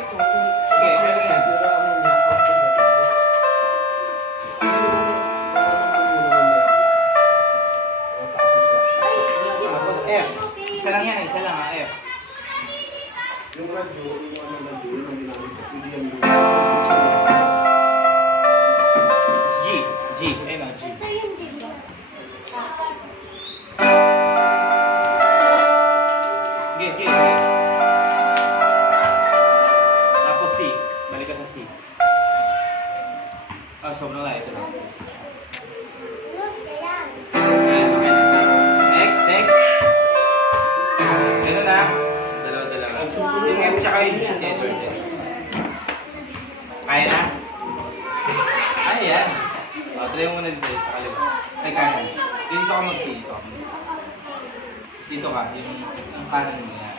Okay, okay lang yan. Tapos F. Isa lang yan, isa lang ha, F. Yung radyo, yung ano radyo, yung ginamit ko. Hindi yan yung... G. G. Ayun o, G. G. Tapos C. Balik ka sa C. Ah, sobrang lahat. Ito lang. Ayan, okay na. Next, next. Ganun na. Dalawa. Yung F tsaka yung G. Si Edward din. Kaya na? Kaya yan. O, try mo muna dito sa kaliwa. Ay, kanan. Dito ka mag-C. Dito ka. Yung kanan mo yan.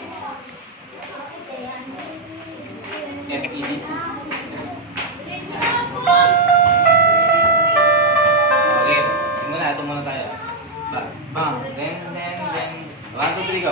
F, E, D, C. Okay. Ito muna tayo. Bang. Then. 1, 2, 3, go.